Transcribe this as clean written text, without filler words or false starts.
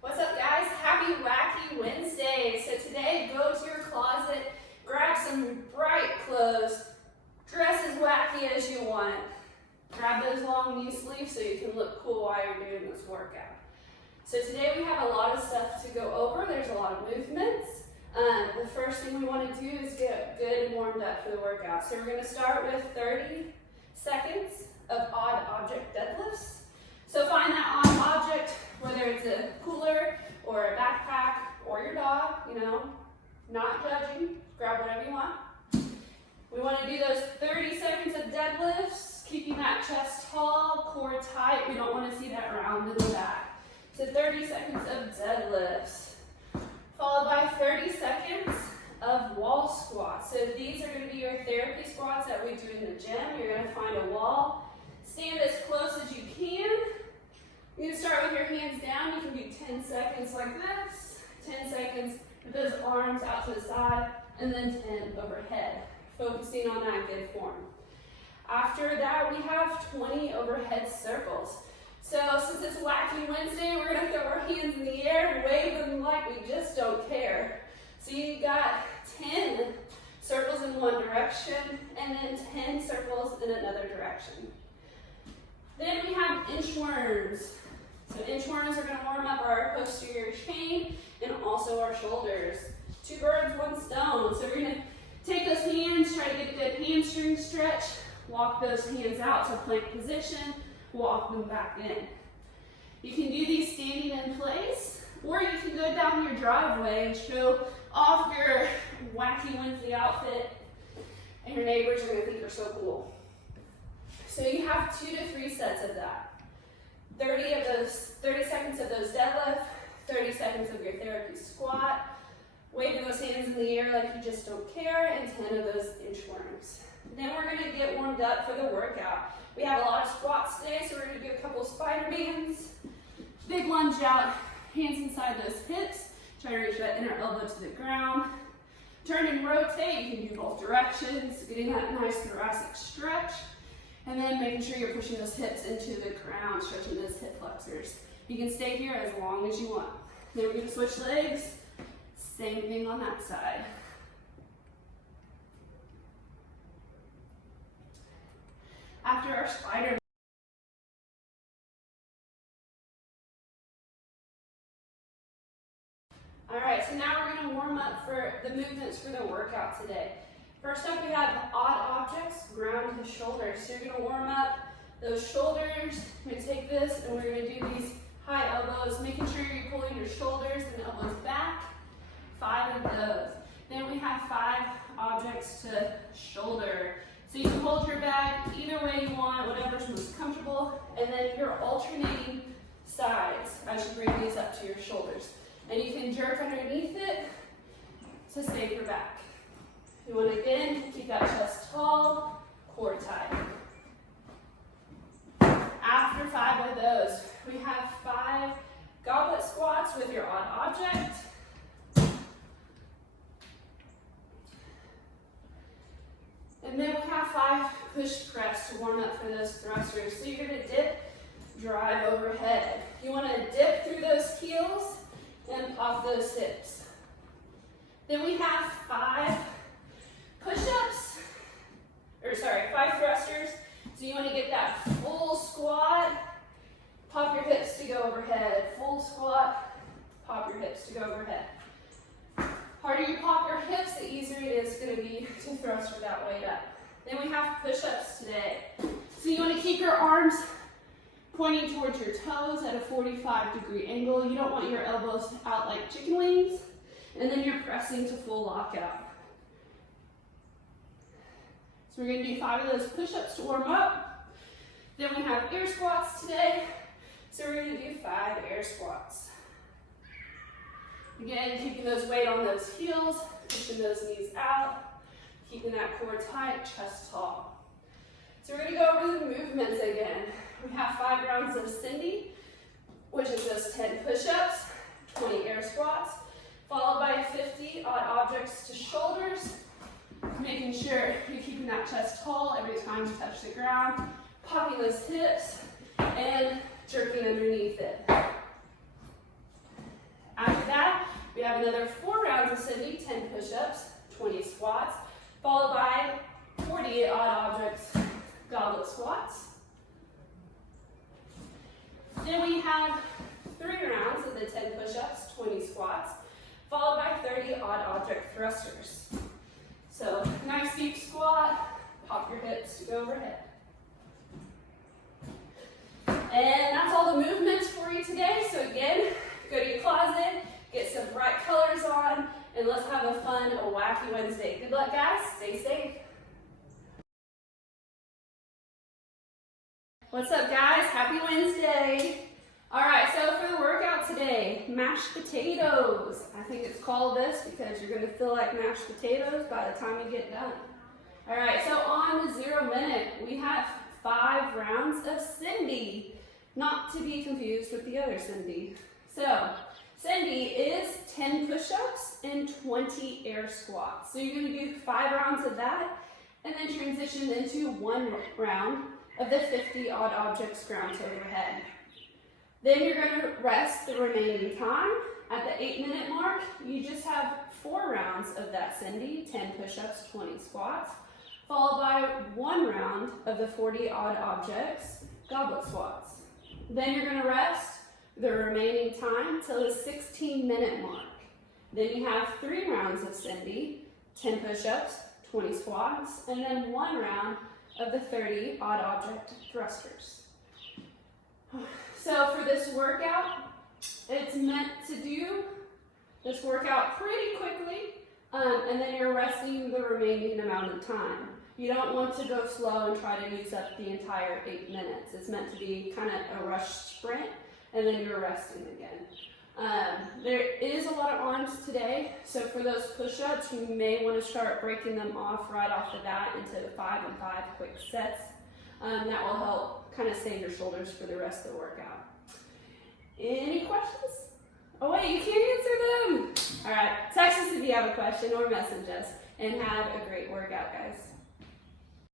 What's up, guys? Happy Wacky Wednesday. So today, go to your closet, grab some bright clothes, dress as wacky as you want. Grab those long knee sleeves so you can look cool while you're doing this workout. So today we have a lot of stuff to go over. There's a lot of movements. The first thing we want to do is get good and warmed up for the workout. So we're going to start with 30 seconds of odd object deadlifts. So find that odd object, whether it's a cooler or a backpack or your dog, not judging, grab whatever you want. We want to do those 30 seconds of deadlifts, keeping that chest tall, core tight. We don't want to see that round in the back. So 30 seconds of deadlifts, followed by 30 seconds of wall squats. So these are going to be your therapy squats that we do in the gym. You're going to find a wall, stand as close as you can. You can start with your hands down. You can do 10 seconds like this, 10 seconds with those arms out to the side, and then 10 overhead, focusing on that good form. After that, we have 20 overhead circles. So since it's Wacky Wednesday, we're going to throw our hands in the air and wave them like we just don't care. So you got 10 circles in one direction, and then 10 circles in another direction. Then we have inchworms. So inchworms are going to warm up our posterior chain and also our shoulders. 2 birds, 1 stone. So we're going to take those hands, try to get a good hamstring stretch, walk those hands out to plank position, walk them back in. You can do these standing in place, or you can go down your driveway and show off your Wacky Wednesday outfit, and your neighbors are going to think you're so cool. So you have 2 to 3 sets of that. 30 seconds of those deadlift, 30 seconds of your therapy squat, waving those hands in the air like you just don't care, and 10 of those inchworms. Then we're going to get warmed up for the workout. We have a lot of squats today, so we're going to do a couple spider bands. Big lunge out, hands inside those hips. Try to reach that inner elbow to the ground. Turn and rotate. You can do both directions, getting that nice thoracic stretch. And then making sure you're pushing those hips into the ground, stretching those hip flexors. You can stay here as long as you want. Then we're going to switch legs. Same thing on that side. After our spider, all right, so now we're going to warm up for the movements for the workout today. First up, we have odd objects, ground to shoulders. So you're going to warm up those shoulders. We're going to take this and we're going to do these high elbows, making sure you're pulling your shoulders and elbows back. 5 of those. Then we have 5 objects to shoulder. So you can hold your bag either way you want, whatever's most comfortable, and then you're alternating sides as you bring these up to your shoulders. And you can jerk underneath it to save your back. You want to, again, keep that chest tall, core tight. After 5 of those, we have 5 goblet squats with your odd object. And then we have 5 push press to warm up for those thrusters. So you're going to dip, drive overhead. You want to dip through those heels and pop those hips. Then we have 5 push-ups, 5 thrusters. So you want to get that full squat, pop your hips to go overhead. Full squat, pop your hips to go overhead. Harder you pop your hips, the easier it is going to be to thrust with that weight up. Then we have push-ups today. So you want to keep your arms pointing towards your toes at a 45-degree angle. You don't want your elbows out like chicken wings. And then you're pressing to full lockout. So we're going to do 5 of those push-ups to warm up. Then we have air squats today. So we're going to do 5 air squats. Again, keeping those weight on those heels, pushing those knees out, keeping that core tight, chest tall. So we're going to go over the movements again. We have 5 rounds of Cindy, which is those 10 push-ups, 20 air squats, followed by 50 odd objects to shoulders, making sure you're keeping that chest tall every time you touch the ground, popping those hips, and jerking underneath it. You have another 4 rounds of Cindy, 10 push-ups, 20 squats, followed by 40 odd objects goblet squats. Then we have 3 rounds of the 10 push-ups, 20 squats, followed by 30 odd object thrusters. So nice deep squat, pop your hips to go overhead. And that's all the movements for you today. So again, go to your closet, get some bright colors on, and let's have a fun, wacky Wednesday. Good luck, guys. Stay safe. What's up, guys? Happy Wednesday. All right, so for the workout today, mashed potatoes. I think it's called this because you're going to feel like mashed potatoes by the time you get done. All right, so on the 0 minute, we have 5 rounds of Cindy, not to be confused with the other Cindy. So Cindy is 10 push-ups and 20 air squats. So you're going to do 5 rounds of that and then transition into 1 round of the 50 odd objects ground to overhead. Then you're going to rest the remaining time. At the 8-minute mark, you just have 4 rounds of that Cindy, 10 push-ups, 20 squats, followed by 1 round of the 40 odd objects goblet squats. Then you're going to rest the remaining time till the 16-minute mark. Then you have 3 rounds of Cindy, 10 push-ups, 20 squats, and then 1 round of the 30 odd object thrusters. So for this workout, it's meant to do this workout pretty quickly, and then you're resting the remaining amount of time. You don't want to go slow and try to use up the entire 8 minutes. It's meant to be kind of a rush sprint, and then you're resting again. There is a lot of arms today, so for those push-ups, you may want to start breaking them off right off the bat into 5 and 5 quick sets. That will help kind of save your shoulders for the rest of the workout. Any questions? Oh wait, you can't answer them! All right, text us if you have a question or message us, and have a great workout, guys.